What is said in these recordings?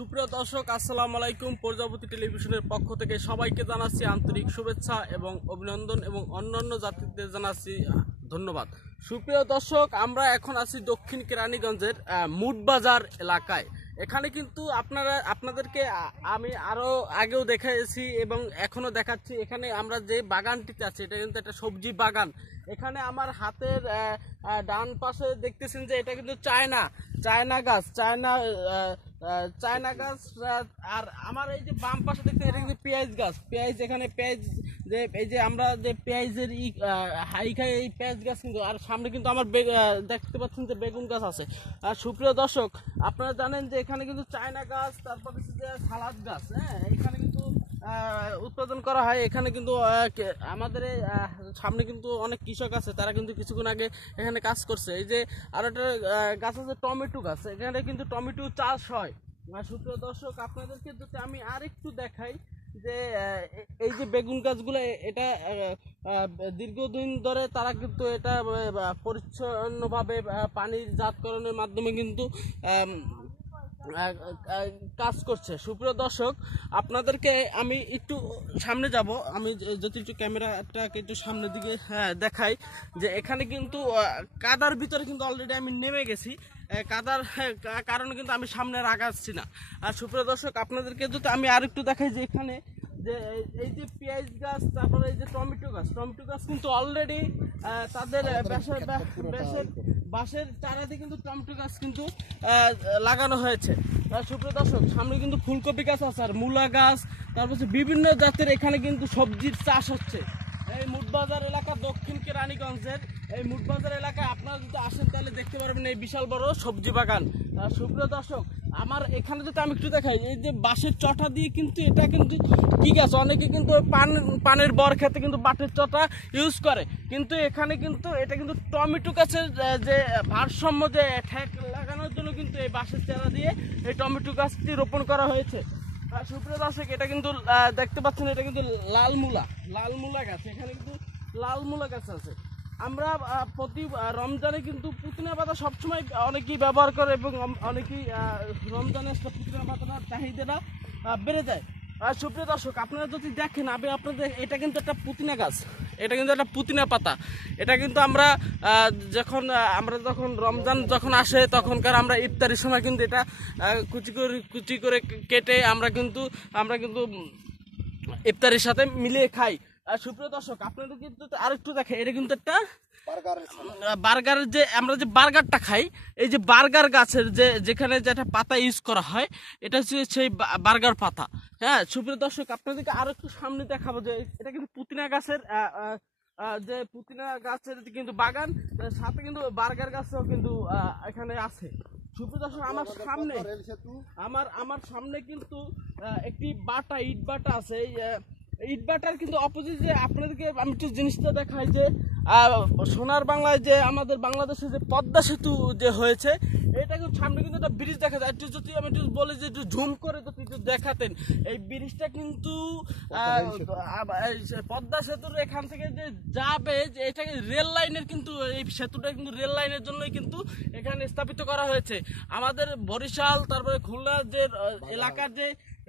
সুপ্রিয় দর্শক, আসসালামু আলাইকুম। প্রজাপতি টেলিভিশনের পক্ষ থেকে সবাইকে জানাচ্ছি আন্তরিক শুভেচ্ছা এবং অভিনন্দন এবং অন্যান্য জাতিদের জানাচ্ছি ধন্যবাদ। সুপ্রিয় দর্শক, আমরা এখন আছি দক্ষিণ কেরানীগঞ্জের মুটবাজার এলাকায়। এখানে কিন্তু আপনাদেরকে আমি আরও আগেও দেখাইছি এবং এখনও দেখাচ্ছি। এখানে আমরা যে বাগানটিতে আছি এটা কিন্তু একটা সবজি বাগান। এখানে আমার হাতের ডান পাশে দেখতেছেন যে এটা কিন্তু চায়না গাছ, চায়না গাছ। আর আমার এই যে বাম পাশে দেখতে এটা কিন্তু পেঁয়াজ গাছ, এখানে পেঁয়াজ, যে এই যে আমরা যে পেঁয়াজের হাই খাই এই পেঁয়াজ গাছ কিন্তু। আর সামনে কিন্তু আমার দেখতে পাচ্ছেন যে বেগুন গাছ আছে। আর সুপ্রিয় দর্শক, আপনারা জানেন যে এখানে কিন্তু চায়না গাছ, তারপর হচ্ছে যে সালাদ গাছ, হ্যাঁ, এখানে কিন্তু উৎপাদন করা হয়। এখানে কিন্তু আমাদের সামনে কিন্তু অনেক কৃষক আছে, তারা কিন্তু কিছুক্ষণ আগে এখানে কাজ করছে। এই যে আর একটা গাছ আছে টমেটো গাছ, এখানে কিন্তু টমেটো চাষ হয়। সুপ্রিয় দর্শক, আপনাদেরকে যদি আমি আরেকটু দেখাই যে এই যে বেগুন গাছগুলো, এটা দীর্ঘদিন ধরে তারা কিন্তু এটা পরিচ্ছন্নভাবে পানির জাতকরণের মাধ্যমে কিন্তু কাজ করছে। সুপ্রিয় দর্শক, আপনাদেরকে আমি একটু সামনে যাব, আমি যদি একটু ক্যামেরাটাকে একটু সামনের দিকে দেখাই যে এখানে কিন্তু কাদার ভিতরে কিন্তু অলরেডি আমি নেমে গেছি। কাদার কারণে কিন্তু আমি সামনে আগাচ্ছি না। আর সুপ্রিয় দর্শক, আপনাদেরকে যদি আমি আর একটু দেখাই যে এখানে যে এই যে পেঁয়াজ গাছ, তারপরে এই যে টমেটো গাছ কিন্তু অলরেডি তাদের বাঁশের চারাতে কিন্তু টমেটো গাছ কিন্তু লাগানো হয়েছে। সুপ্রিয় দর্শক, সামনে কিন্তু ফুলকপি গাছ আছে, আর মূলা গাছ, তারপর বিভিন্ন জাতের এখানে কিন্তু সবজির চাষ হচ্ছে। এই মুটবাজার এলাকা, দক্ষিণ কেরানীগঞ্জের এই মুটবাজার এলাকায় আপনারা যদি আসেন তাহলে দেখতে পারবেন এই বিশাল বড় সবজি বাগান। সুপ্রিয় দর্শক, আমার এখানে যদি আমি একটু দেখাই, এই যে বাঁশের চটা দিয়ে কিন্তু এটা কিন্তু কি গাছ, অনেকে কিন্তু পানের বর খেতে কিন্তু বাটের চটা ইউজ করে, কিন্তু এখানে কিন্তু এটা কিন্তু টমেটো গাছের যে ভারসাম্য, যে ঠেক লাগানোর জন্য কিন্তু এই বাঁশের চারা দিয়ে এই টমেটো গাছটি রোপণ করা হয়েছে। সুপ্রিয় দর্শক, এটা কিন্তু দেখতে পাচ্ছেন, এটা কিন্তু লাল মূলা গাছ, এখানে কিন্তু লাল মূলা গাছ আছে। আমরা প্রতি রমজানে কিন্তু পুদিনা পাতা সবসময় অনেকেই ব্যবহার করে এবং অনেকেই রমজানে পুদিনা পাতার চাহিদাটা বেড়ে যায়। সুপ্রিয় দর্শক, আপনারা যদি দেখেন, আমি আপনাদের, এটা কিন্তু একটা পুদিনা গাছ, এটা কিন্তু একটা পুদিনা পাতা। এটা কিন্তু আমরা যখন রমজান যখন আসে তখনকার আমরা ইফতারির সময় কিন্তু এটা কুচি করে কেটে আমরা কিন্তু ইফতারির সাথে মিলিয়ে খাই। সুপ্রিয় দর্শক, আপনাদের কিন্তু আরেকটু দেখে, এটা কিন্তু একটা বার্গারের যে আমরা যে বার্গারটা খাই, এই যে বার্গার গাছের যেখানে যেটা পাতা ইউজ করা হয়, এটা হচ্ছে সেই বার্গার পাতা। হ্যাঁ, সুপ্রিয় দর্শক, আপনাদেরকে আরো একটু সামনে দেখাবো যে এটা কিন্তু পুদিনা গাছের কিন্তু বাগান, সাথে কিন্তু বার্গার গাছও কিন্তু এখানে আছে। সুপ্রিয় দর্শক, আমার সামনে কিন্তু একটি ইট বাটা আছে। ইট বাটার কিন্তু অপোজিট, যে আপনাদেরকে আমি একটু জিনিসটা দেখাই যে সোনার বাংলায় যে আমাদের বাংলাদেশে যে পদ্মা সেতু যে হয়েছে, এটা কিন্তু সামনে কিন্তু একটা ব্রিজ দেখা যায়। একটু যদি আমি একটু বলি যে একটু জুম করে যদি একটু দেখাতেন, এই ব্রিজটা কিন্তু পদ্মা সেতুর এখান থেকে যে যাবে, যে এটা রেল লাইনের কিন্তু, এই সেতুটা কিন্তু রেল লাইনের জন্যই কিন্তু এখানে স্থাপিত করা হয়েছে। আমাদের বরিশাল, তারপরে খুলনা যে এলাকার যে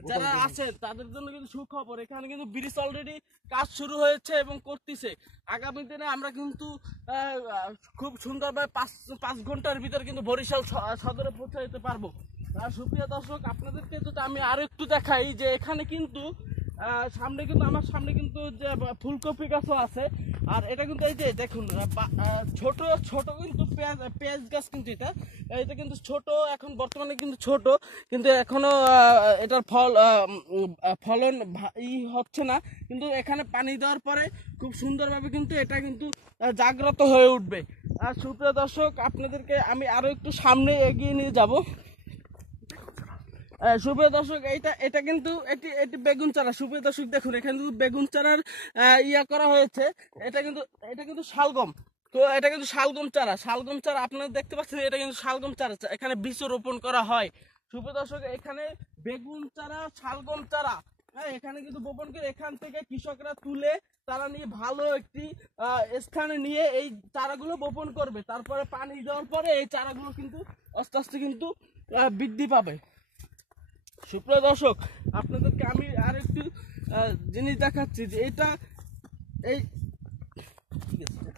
যারা আছে তাদের জন্য কিন্তু সুখবর, এখানে কিন্তু ব্রিজ অলরেডি কাজ শুরু হয়েছে এবং করতেছে। আগামী দিনে আমরা কিন্তু খুব সুন্দরভাবে 5 ঘন্টার ভিতরে কিন্তু বরিশাল সদরে পৌঁছে যেতে পারবো। সুপ্রিয় দর্শক, আপনাদেরকে যদি আমি আরো একটু দেখাই যে এখানে কিন্তু আমার সামনে কিন্তু যে ফুলকপি গাছও আছে। আর এটা কিন্তু এই যে দেখুন, ছোট কিন্তু পেঁয়াজ গাছ, কিন্তু এটা কিন্তু ছোট, এখন বর্তমানে কিন্তু ছোট, কিন্তু এখনো এটার ফলন হচ্ছে না, কিন্তু এখানে পানি দেওয়ার পরে খুব সুন্দরভাবে কিন্তু এটা কিন্তু জাগ্রত হয়ে উঠবে। আর সুপ্রিয় দর্শক, আপনাদেরকে আমি আরো একটু সামনে এগিয়ে নিয়ে যাব। সুপ্রিয় দর্শক, এটা কিন্তু এটি বেগুন চারা। সুপ্রিয় দর্শক, দেখুন, এখানে কিন্তু বেগুন চারার করা হয়েছে। এটা কিন্তু শালগম, তো এটা কিন্তু শালগম চারা আপনারা দেখতে পাচ্ছেন, এটা কিন্তু শালগম চারা, এখানে বীজ রোপণ করা হয়। সুপ্রিয় দর্শক, এখানে বেগুন চারা, শালগম চারা, হ্যাঁ, এখানে কিন্তু বপন করে এখান থেকে কৃষকরা তুলে তারা নিয়ে ভালো একটি স্থানে নিয়ে এই চারাগুলো বপন করবে। তারপরে পানি দেওয়ার পরে এই চারাগুলো কিন্তু আস্তে আস্তে কিন্তু বৃদ্ধি পাবে। সুপ্রিয় দর্শক, আপনাদেরকে আমি আরেকটু জিনিস দেখাচ্ছি যে এটা এই ঠিক আছে